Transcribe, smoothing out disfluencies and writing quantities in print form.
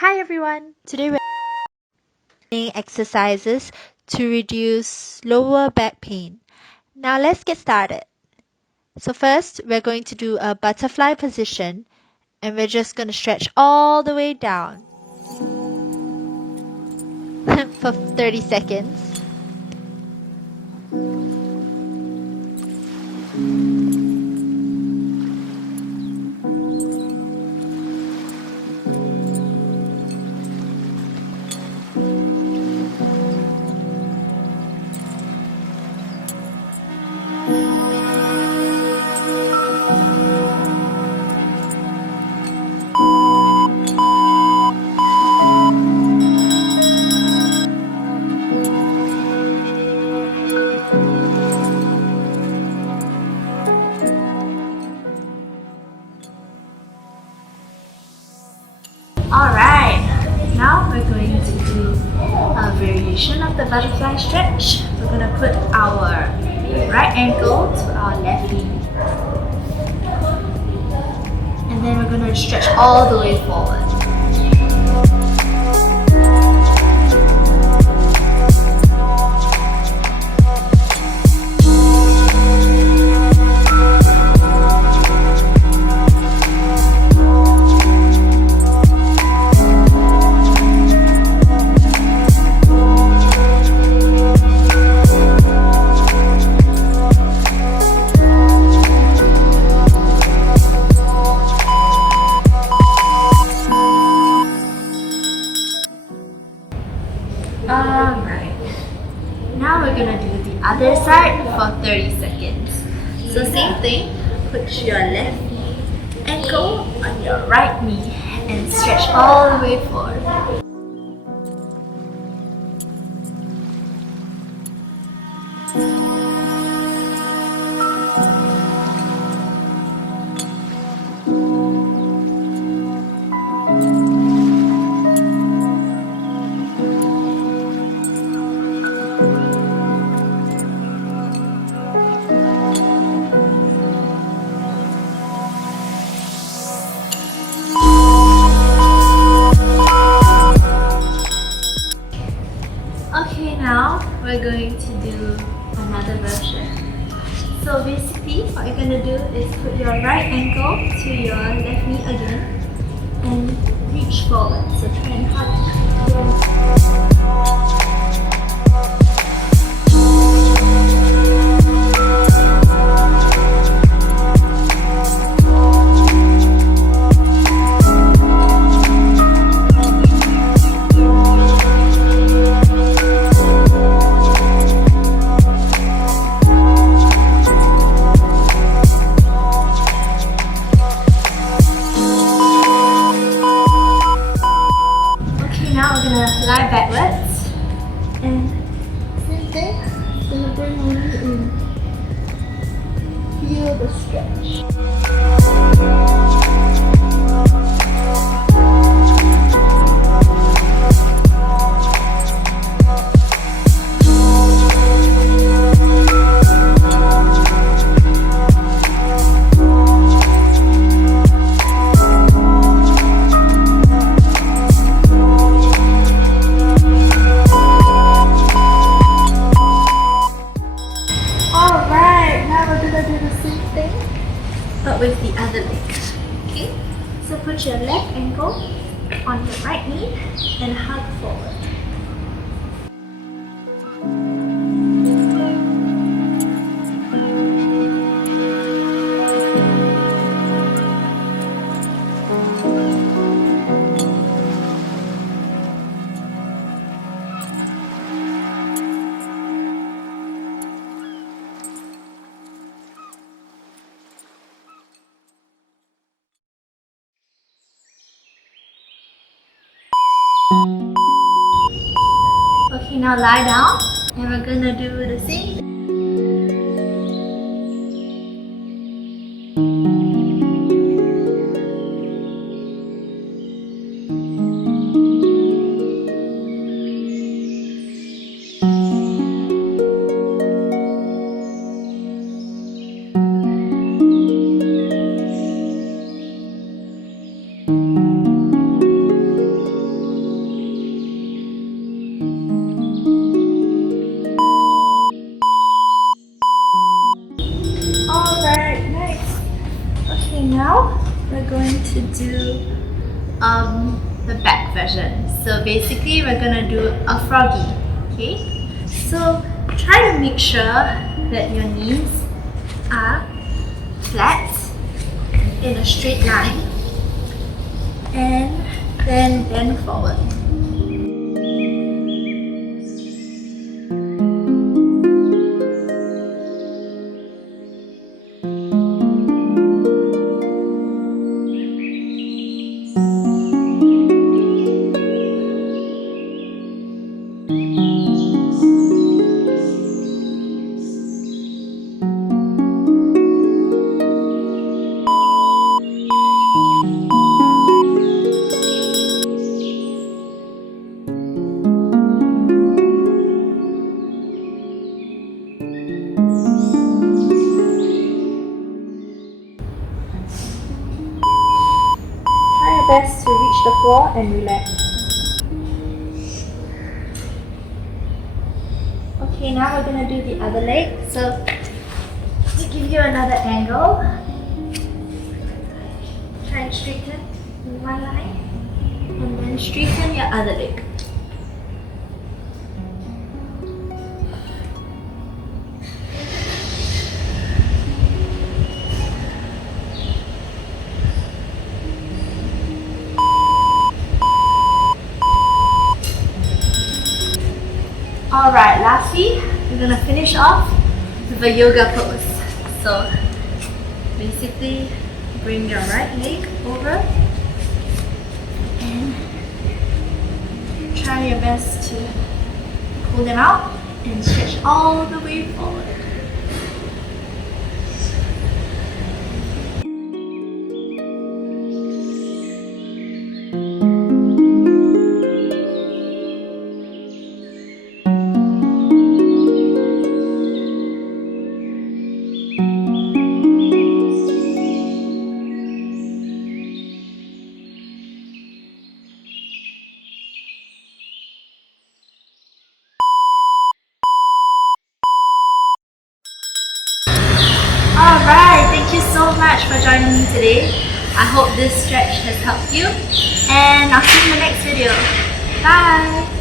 Hi everyone! Today we're doing exercises to reduce lower back pain. Now let's get started. So first we're going to do a butterfly position and we're just going to stretch all the way down for 30 seconds. Alright, now we're going to do a variation of the butterfly stretch. We're going to put our right ankle to our left knee. And then we're going to stretch all the way forward. Alright, now we're gonna do the other side for 30 seconds. So same thing, put your left ankle on your right knee and stretch all the way forward. Okay, now we're going to do another version. So basically what you're going to do is put your right ankle to your left knee again and reach forward. So try and hug. Now we're gonna lie backwards and same thing, gonna bring my knee in. Feel the stretch. Alright, now we're gonna do the same thing but with the other leg. Okay? So put your left ankle on your right knee and hug forward. Okay, now lie down and we're gonna do the same thing. we're going to do the back version. So basically we're gonna do a froggy, okay? So try to make sure that your knees are flat in a straight line and then bend forward. Try your best to reach the floor and relax. Okay, now we're gonna do the other leg. So to give you another angle, try and straighten in one line and then straighten your other leg. Alright, lastly, we're gonna finish off with a yoga pose. So basically, bring your right leg over and try your best to pull them out and stretch all the way forward. Alright, thank you so much for joining me today. I hope this stretch has helped you and I'll see you in the next video. Bye!